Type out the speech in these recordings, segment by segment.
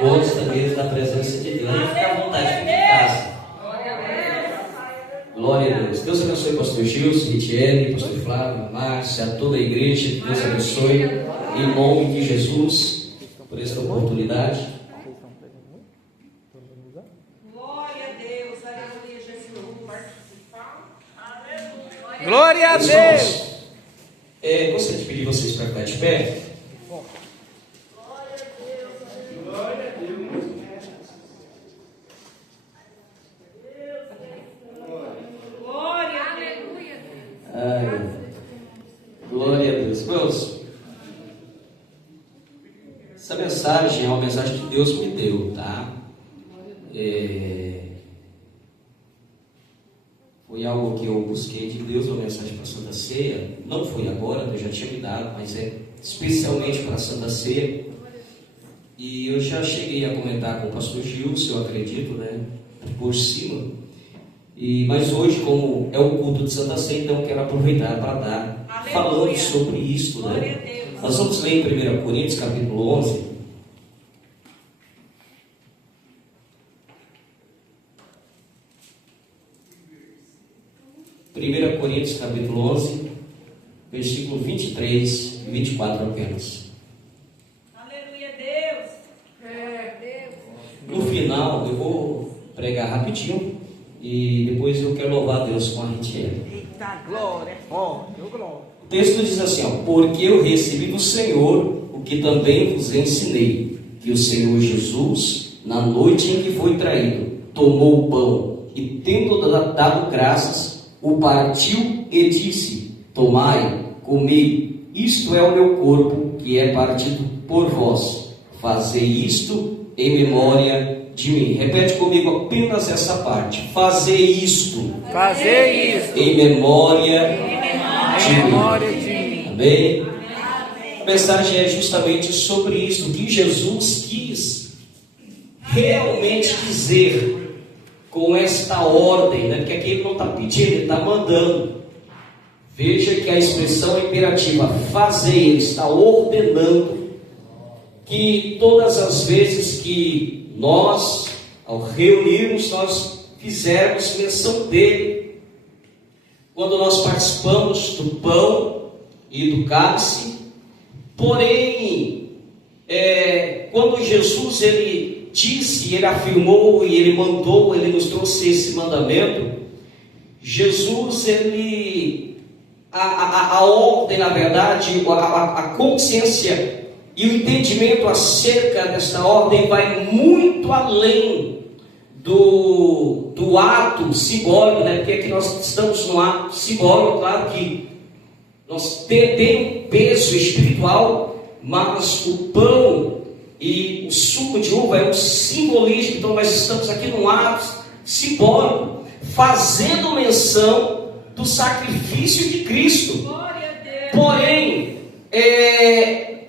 Gosta mesmo da presença de Deus. Aí fica à vontade, fica em casa. Glória a Deus. Deus abençoe o pastor Gilson, Ritiele, pastor Flávio, Márcia, a toda a igreja. Deus abençoe em nome de Jesus por esta oportunidade. Glória a Deus, aleluia, Jesus. Glória a Deus. Gostaria de pedir vocês para ficar de pé. Glória a Deus. Irmãos, essa mensagem é uma mensagem que Deus me deu, tá? Foi algo que eu busquei de Deus, uma mensagem para a Santa Ceia. Não foi agora, Deus já tinha me dado, mas é especialmente para a Santa Ceia. E eu já cheguei a comentar com o pastor Gilson, eu acredito, né? Por cima. Mas hoje, como é o culto de Santa Ceia, então eu quero aproveitar para dar, falando sobre isso, né? Nós vamos ler em 1 Coríntios, capítulo 11. Primeira Coríntios, capítulo 11, versículo 23 e 24 apenas. Aleluia, Deus. No final, eu vou pregar rapidinho. E depois eu quero louvar a Deus com a Ritiele. Eita glória, glória. O texto diz assim, porque eu recebi do Senhor o que também vos ensinei, que o Senhor Jesus, na noite em que foi traído, tomou o pão e, tendo dado graças, o partiu e disse, tomai, comei, isto é o meu corpo, que é partido por vós. Fazei isto em memória de mim. Repete comigo apenas essa parte. Fazer isto. Fazer isto. Em memória de mim. Amém? A mensagem é justamente sobre isso. O que Jesus quis realmente dizer com esta ordem, né? Porque aqui ele não está pedindo, ele está mandando. Veja que a expressão imperativa fazer, ele está ordenando que todas as vezes que nós, ao reunirmos, nós fizermos menção dele. Quando nós participamos do pão e do cálice. Porém, quando Jesus, ele disse, ele afirmou e ele mandou, ele nos trouxe esse mandamento. Jesus, ele, a ordem, na verdade, a consciência e o entendimento acerca desta ordem vai muito além do ato simbólico, né? Porque aqui nós estamos num ato simbólico, claro que nós tem um peso espiritual, mas o pão e o suco de uva é um simbolismo. Então nós estamos aqui num ato simbólico, fazendo menção do sacrifício de Cristo. Porém,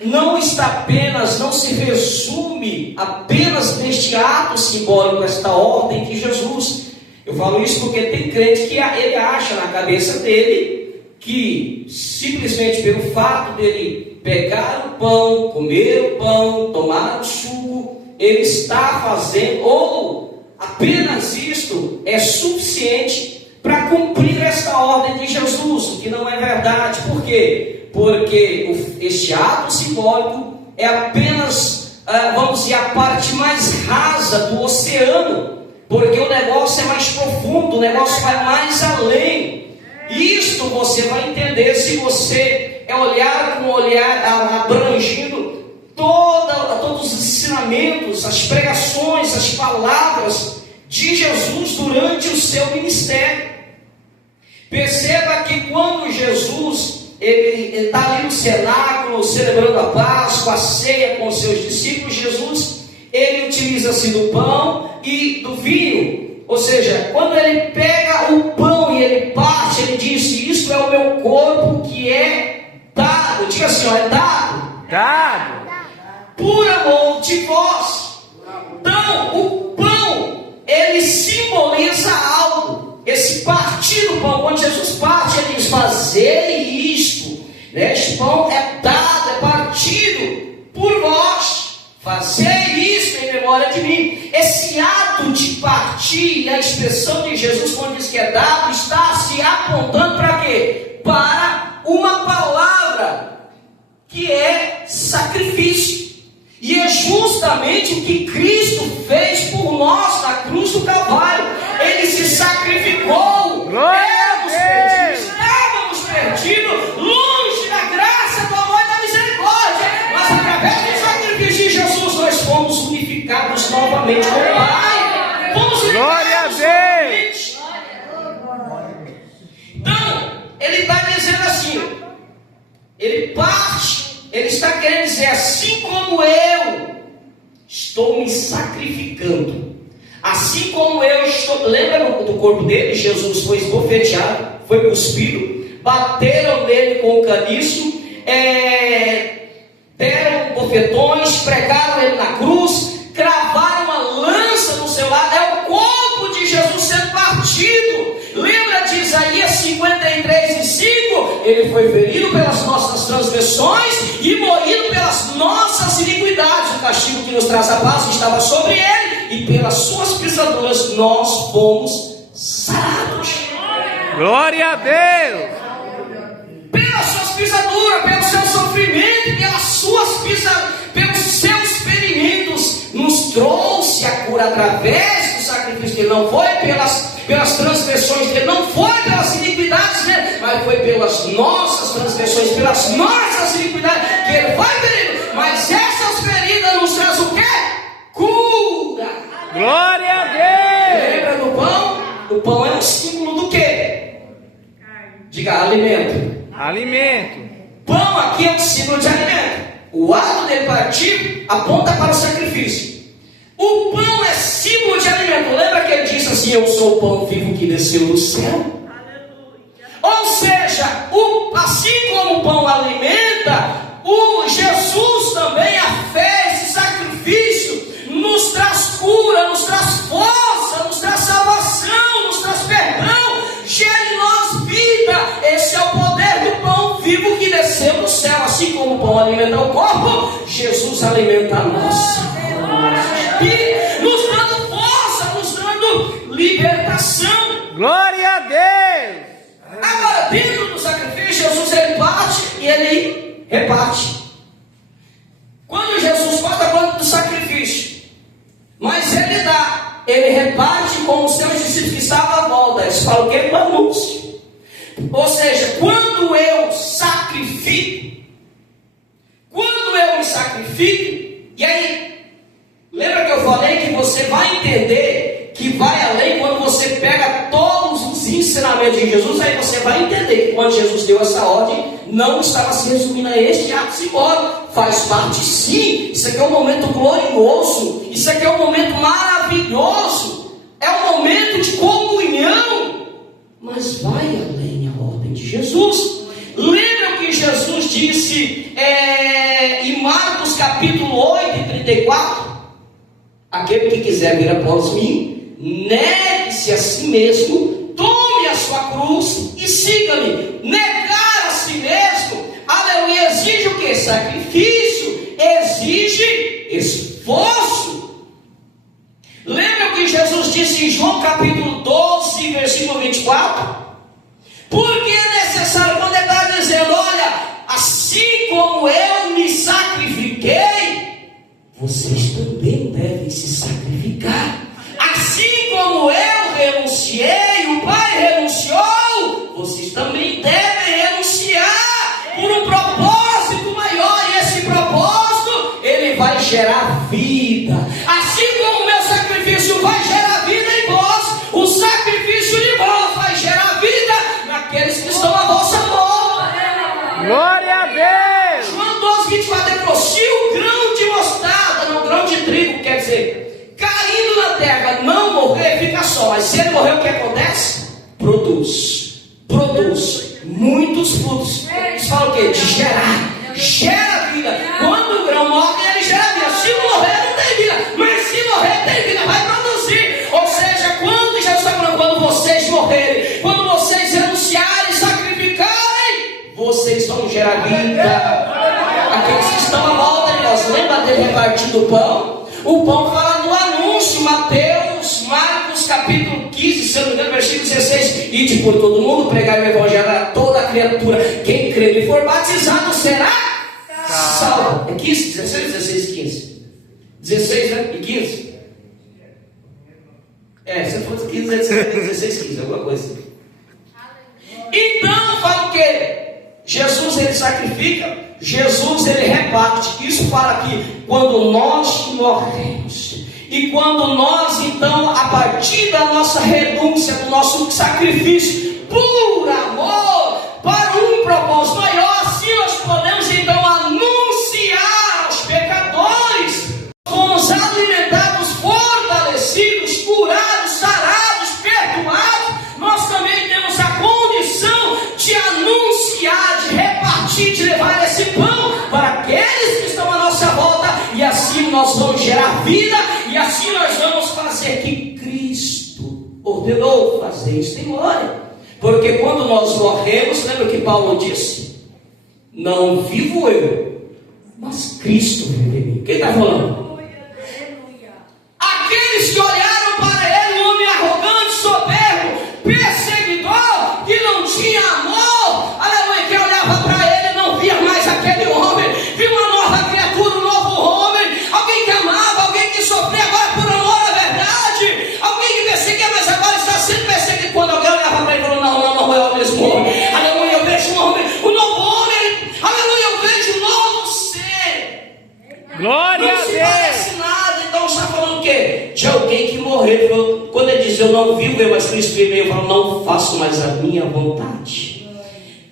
não se resume apenas neste ato simbólico, esta ordem de Jesus. Eu falo isso porque tem crente que ele acha na cabeça dele que simplesmente pelo fato dele pegar o pão, comer o pão, tomar o suco, ele está fazendo, ou apenas isto é suficiente para cumprir esta ordem de Jesus, o que não é verdade. Por quê? Porque este ato simbólico é apenas, vamos dizer, a parte mais rasa do oceano, porque o negócio é mais profundo, o negócio vai mais além. Isto você vai entender se você olhar com um olhar abrangindo todos os ensinamentos, as pregações, as palavras de Jesus durante o seu ministério. Perceba que quando Jesus ele está ali no cenáculo, celebrando a Páscoa, a ceia com os seus discípulos, Jesus, ele utiliza-se do pão e do vinho. Ou seja, quando ele pega o pão e ele parte, ele diz, isto é o meu corpo que é dado. Diga assim, é dado. Dado. Por amor de vós. Então, o pão, ele simboliza algo. Esse partir do pão, quando Jesus parte, ele diz, fazei isto. Este pão é dado, é partido por vós. Fazei isto em memória memória de mim. Esse ato de partir, e a expressão de Jesus quando diz que é dado, está se apontando para quê? Para uma palavra que é sacrifício. E é justamente o que Cristo fez por nós na cruz do Calvário. Ele se sacrificou. Éramos perdidos, estávamos perdidos, longe da graça, do amor e da misericórdia. Mas através do sacrifício de Jesus, nós fomos unificados novamente com o Pai. Fomos unificados novamente. Então, ele está dizendo assim, ele parte. Ele está querendo dizer, assim como eu estou me sacrificando, assim como eu estou... Lembra do corpo dele? Jesus foi esbofeteado, foi cuspido, bateram nele com o caniço, deram bofetões, pregaram ele na cruz, cravaram uma lança no seu lado. É o corpo de Jesus sendo partido. Lembra de Isaías 53:5? Ele foi ferido pelas nossas transgressões e moído pelas nossas iniquidades. O castigo que nos traz a paz estava sobre ele, e pelas suas pisaduras nós fomos sarados. Glória a Deus! Pelas suas pisaduras, pelo seu sofrimento, pelos seus ferimentos, nos trouxe a cura através do sacrifício dele. Não foi pelas transgressões dele, não foi pelas iniquidades dele, mas foi pelas nossas transgressões, pelas nossas iniquidades que ele foi ferido. Mas essas feridas nos traz o quê? Cura. Glória a Deus! Lembra do pão? O pão é um símbolo do quê? Diga, alimento. Alimento. Pão aqui é um símbolo de alimento. O ato dele partir aponta para o sacrifício. O pão é símbolo de alimento. Lembra que ele disse assim: eu sou o pão vivo que desceu do céu? Ou seja, assim como o pão alimenta, o Jesus também, a fé, esse sacrifício, nos traz cura, nos traz força, nos traz salvação, nos traz perdão, gera em nós vida. Esse é o poder do pão vivo que desceu do céu. Assim como o pão alimenta o corpo, Jesus alimenta a nossa. E nos dando força, nos dando libertação. Glória a Deus! Agora, dentro do sacrifício, Jesus ele parte e ele reparte. Quando Jesus parte, a conta do sacrifício, mas ele reparte com os seus discípulos que estavam à volta. Eles falam que é um anúncio. Ou seja, quando eu sacrifico, e aí, lembra que eu falei que você vai entender que vai além quando você pega todos os ensinamentos de Jesus. Aí você vai entender que quando Jesus deu essa ordem, não estava se resumindo a este ato simbólico. Faz parte sim. Isso aqui é um momento glorioso. Isso aqui é um momento maravilhoso. É um momento de comunhão. Mas vai além a ordem de Jesus. Lembra o que Jesus disse em Marcos capítulo 8:34? Aquele que quiser vir após mim, negue-se a si mesmo, tome a sua cruz e siga-me. Negar a si mesmo, aleluia, exige o que? Sacrifício, exige esforço. Lembra o que Jesus disse em João capítulo 12, versículo 24? Porque é necessário, quando ele está dizendo, olha, assim como eu me sacrifiquei, vocês também devem se sacrificar. Assim como eu renunciei, o Pai renunciou, vocês também devem renunciar por um propósito maior. E esse propósito, ele vai gerar vida. Assim como o meu sacrifício vai gerar vida em vós, o sacrifício de vós vai gerar vida naqueles que estão à vossa volta. Glória a Deus! João 12:24 ele falou: se o grão de mostarda, não grão de trigo, quer dizer, caindo na terra, não morrer, fica só. Mas se ele morrer, o que acontece? Produz muitos frutos. Eles falam o quê? De gerar. Gera vida. Quando o grão morre, ele gera vida. Se morrer, não tem vida. Mas se morrer, tem vida, vai produzir. Ou seja, quando Jesus está falando, quando vocês morrerem, quando vocês renunciarem, sacrificarem, vocês vão gerar vida. Aqueles que estão à volta de nós, lembra dele repartindo o pão? O pão fala Mateus, Marcos, capítulo 15, se eu não me engano, versículo 16. Ide por todo mundo, pregai o evangelho a toda criatura. Quem crer e for batizado será salvo. É 15, 16, 16, 15. 16, né? E 15? Se for 15, 16, 15, alguma coisa. Então, fala o quê? Jesus, ele sacrifica, Jesus, ele reparte. Isso fala aqui, quando nós morremos. E quando nós, então, a partir da nossa renúncia, do nosso sacrifício, por amor, para um propósito maior, assim nós podemos, então, anunciar aos pecadores. Fomos alimentados, fortalecidos, curados, sarados, perdoados. Nós também temos a condição de anunciar, de repartir, de levar esse pão para aqueles que estão à nossa volta, e assim nós vamos gerar vida, e assim nós vamos fazer que Cristo ordenou fazer isso em glória. Porque quando nós morremos, lembra o que Paulo disse? Não vivo eu, mas Cristo vive em mim. Quem está falando? Aqueles que olharam para ele, um homem arrogante, soberbo, perseguidor, que não tinha amor, aleluia, que olhava para ele, não via mais aquele homem, viu uma nova criatura, um novo homem, alguém que amava, alguém que sofria agora por amor à verdade, alguém que perseguia, mas agora está sendo perseguido. Quando alguém olhava para ele e falou, não é o mesmo homem, aleluia, eu vejo um homem, um novo homem, aleluia, eu vejo um novo ser. Glória Não a se Deus. parece nada. Então está falando o quê? De alguém que morreu. Quando ele diz, eu não vivo eu, mas Cristo vive em mim, eu falo, não faço mais a minha vontade.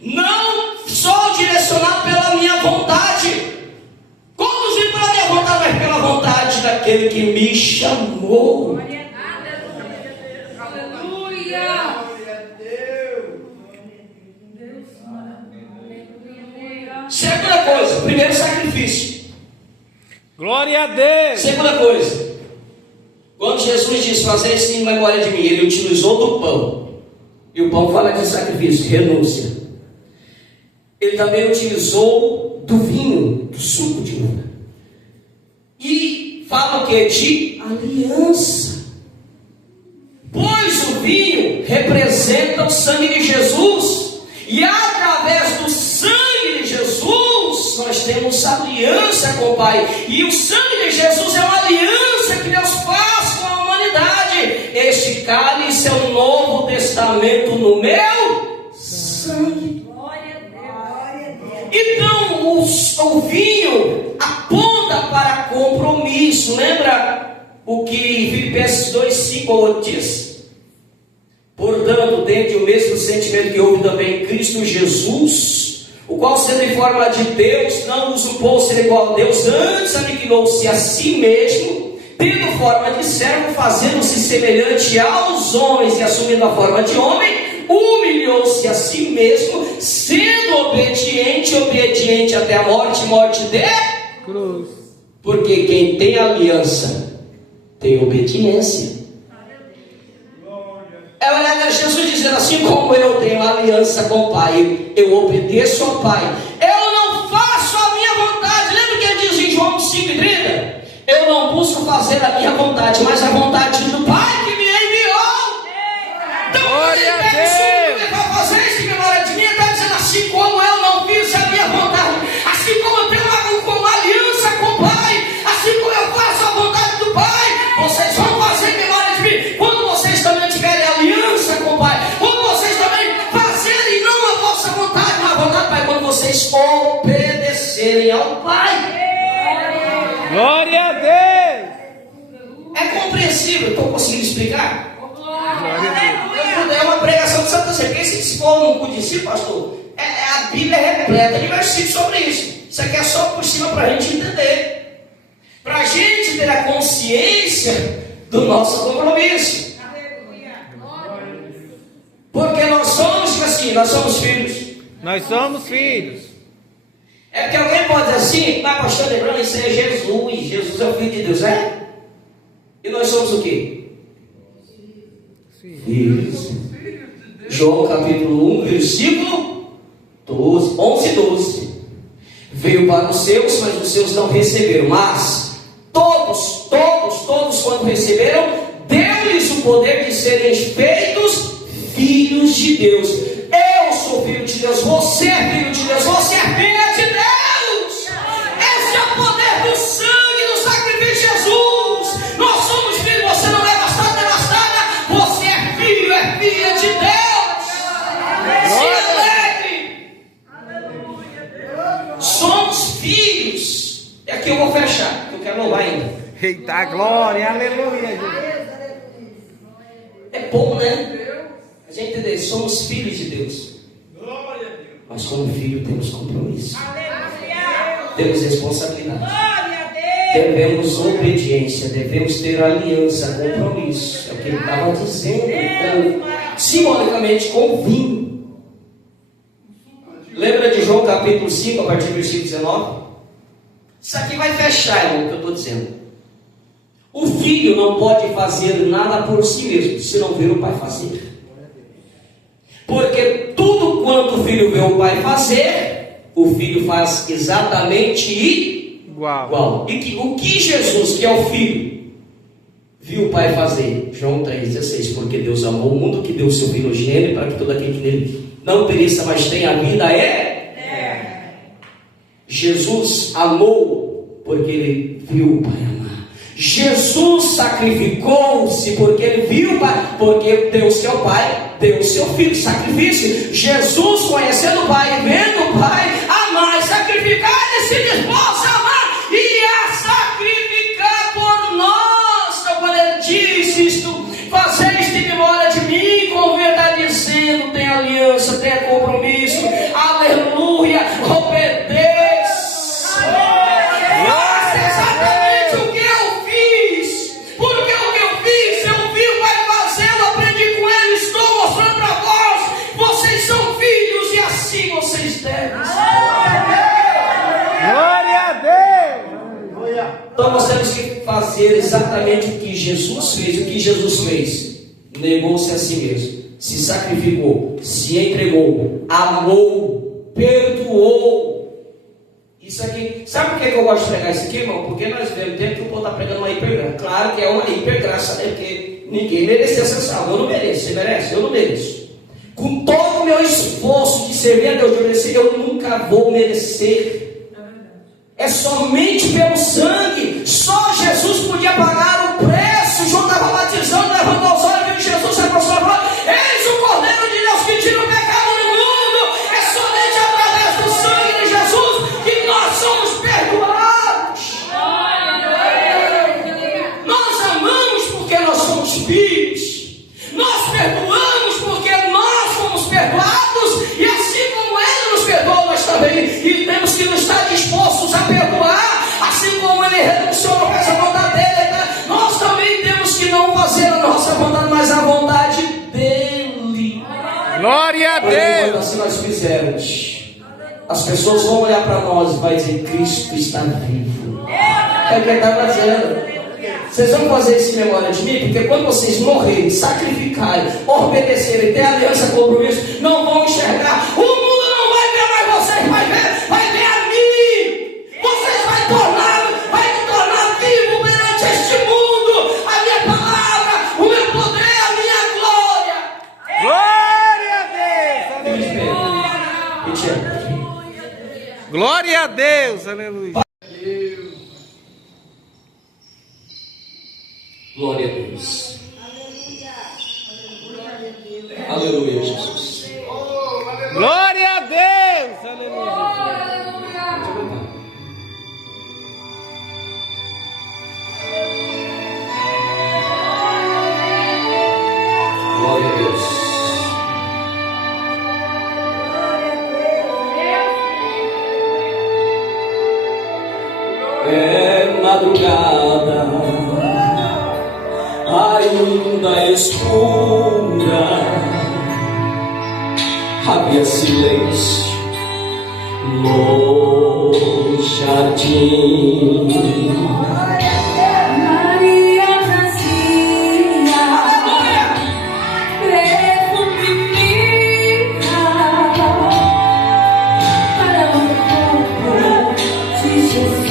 Não sou direcionado pela minha vontade, conduzido pela minha vontade, mas pela vontade daquele que me chamou. Segunda coisa, primeiro sacrifício. Glória a Deus. Segunda coisa, quando Jesus diz, fazer isso em memória de mim, ele utilizou do pão. E o pão fala de sacrifício, renúncia. Ele também utilizou do vinho, do suco de uva. E fala o que? De aliança. Pois o vinho representa o sangue de Jesus. E através do sangue de Jesus, nós temos aliança com o Pai. E o sangue de Jesus é uma aliança que Deus faz com a humanidade. Este cálice é o Novo Testamento no meu sangue. Então o vinho aponta para compromisso. Lembra o que Filipenses 2:5 diz? Portanto, tende o mesmo sentimento que houve também em Cristo Jesus, o qual, sendo em forma de Deus, não usurpou ser igual a Deus, antes aniquilou-se a si mesmo, tendo forma de servo, fazendo-se semelhante aos homens e assumindo a forma de homem, humilhou-se a si mesmo, sendo obediente até a morte de Cruz. Porque quem tem aliança tem obediência. É olhar Jesus dizendo, assim como eu tenho aliança com o Pai, eu obedeço ao Pai, eu não faço a minha vontade. Lembra que ele diz em João 5:30? Eu não busco fazer a minha vontade, mas a vontade do Pai que me enviou. Então, Glória a Deus. Para fazer isso em memória de mim, ele está dizendo, assim como eu não fiz a minha vontade, assim como eu tenho uma aliança com o Pai, assim como eu faço a vontade do Pai, vocês vão fazer em memória de mim. Quando vocês também tiverem aliança com o Pai, quando vocês também fazerem não a vossa vontade, mas a vontade do Pai, quando vocês obedecerem ao Pai. Glória a Deus. É compreensível? Estou conseguindo explicar? Glória a Deus. É uma pregação de Santa Ceia. Porque se for um codicil, pastor, a Bíblia é repleta de versículos sobre isso. Isso aqui é só por cima para a gente entender, para a gente ter a consciência do nosso compromisso. Porque nós somos assim, nós somos filhos. Nós somos filhos. É porque alguém pode dizer assim, mas pastor, lembrando, isso é Jesus. Jesus é o Filho de Deus, é? E nós somos o quê? Filhos. João capítulo 1, versículo 11 e 12. Veio para os seus, mas os seus não receberam. Mas todos quando receberam, deu-lhes o poder de serem feitos filhos de Deus. Eu sou filho de Deus, você é filho de Deus, você é filha de Deus. Esse é o poder do sangue, do sacrifício de Jesus. Nós somos filhos, você não é bastardo, não é bastarda, você é filho, é filha de Deus. Se alegre. Somos filhos. E aqui eu vou fechar, eu quero louvar ainda. Eita glória, aleluia. É bom, né? A gente entender, somos filhos de Deus. Mas como filho temos compromisso. Temos responsabilidade. Devemos obediência, devemos ter aliança, compromisso. É o que ele estava dizendo, simbolicamente com o vinho. Lembra de João capítulo 5, a partir do versículo 19? Isso aqui vai fechar, irmão, o que eu estou dizendo. O filho não pode fazer nada por si mesmo, se não ver o pai fazer. Porque tudo quanto o filho vê o pai fazer, o filho faz exatamente igual. E o que Jesus, que é o filho, viu o pai fazer? João 3,16. Porque Deus amou o mundo, que deu o seu filho gênero, para que todo aquele que nele não pereça, mas tenha a vida Jesus amou porque ele viu o pai amar. Jesus sacrificou-se porque ele viu o pai, porque deu seu pai, deu seu filho, sacrifício. Jesus, conhecendo o pai e vendo o pai amar e sacrificar, ele se dispôs a amar e a sacrificar por nós. Então quando ele disse isto, fazeis de memória de mim, com verdade dizendo, tem aliança, tem compromisso, aleluia, obedeça. Então nós temos que fazer exatamente o que Jesus fez. O que Jesus fez? Negou-se a si mesmo, se sacrificou, se entregou, amou, perdoou. Isso aqui, sabe por que eu gosto de pregar isso aqui, irmão? Porque nós vemos tempo que o povo está pregando uma hipergraça. Claro que é uma hipergraça, né? Porque ninguém merecia ser salvo. Eu não mereço. Você merece? Eu não mereço. Com todo o meu esforço de servir a Deus, eu nunca vou merecer. É somente pelo sangue. Só Jesus podia pagar o preço. João estava batizando, levantou os olhos, viu Jesus se aproximou e falou: eis o Cordeiro de Deus que tira o pecado do mundo. É somente através do sangue de Jesus que nós somos perdoados. Nós amamos porque nós somos filhos. Nós perdoamos porque nós fomos perdoados. E assim como Ele nos perdoou, nós também. E temos que nos estar dispostos a perdoar. Assim como Ele renunciou, não fez a vontade dele, nós também temos que não fazer a nossa vontade, mas a vontade dele. Glória a Deus. Assim nós fizermos, as pessoas vão olhar para nós e vai dizer: Cristo está vivo. É o que ele estava dizendo. Vocês vão fazer isso em memória de mim, porque quando vocês morrerem, sacrificarem, obedecerem, ter aliança, compromisso, não vão enxergar. O mundo não vai ver mais vocês, vai ver a mim. Vocês vai me tornar vivo perante este mundo. A minha palavra, o meu poder, a minha glória. Glória a Deus. Glória a Deus, aleluia. Glória a Deus. Aleluia, Jesus. Glória a Deus, aleluia. Glória a Deus. É madrugada, ainda escura, havia silêncio no jardim. Maria trazia perfume mirra para o corpo de Jesus.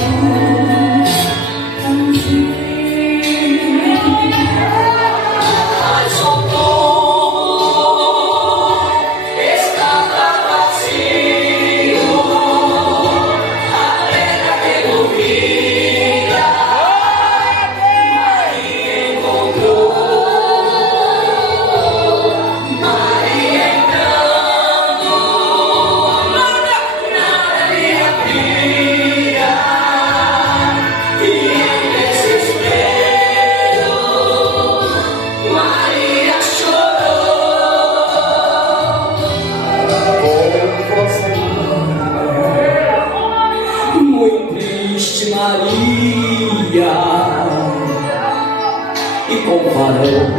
e com varão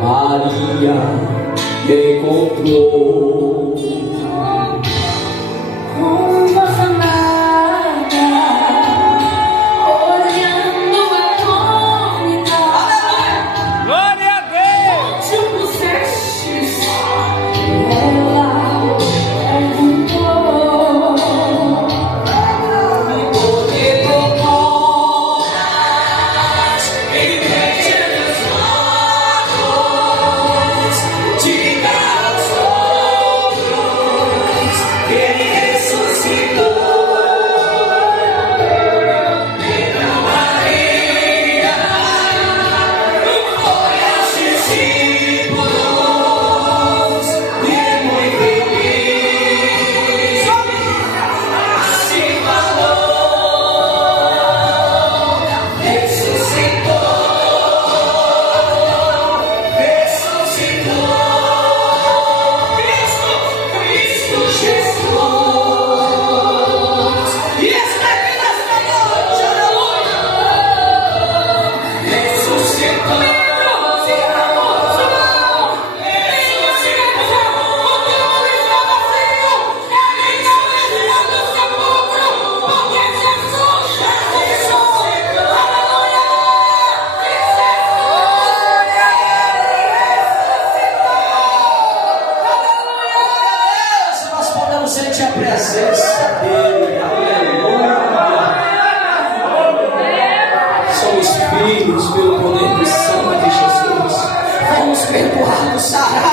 Maria encontrou. Com voz amada, olhando atônita, Glória a Deus. onde o pusestes, ela perguntou. Porque tocaste em meus olhos, diga aos outros que Ele ressuscitou. Então Maria foi aos discípulos e muito feliz assim falou: ressuscitou, ressuscitou, Cristo Jesus. E está aqui nesta noite, aleluia. Ressuscitou. Se nós podemos sentir a presença dele, aleluia. Somos filhos pelo poder do sangue de Jesus. Fomos perdoados, sarados.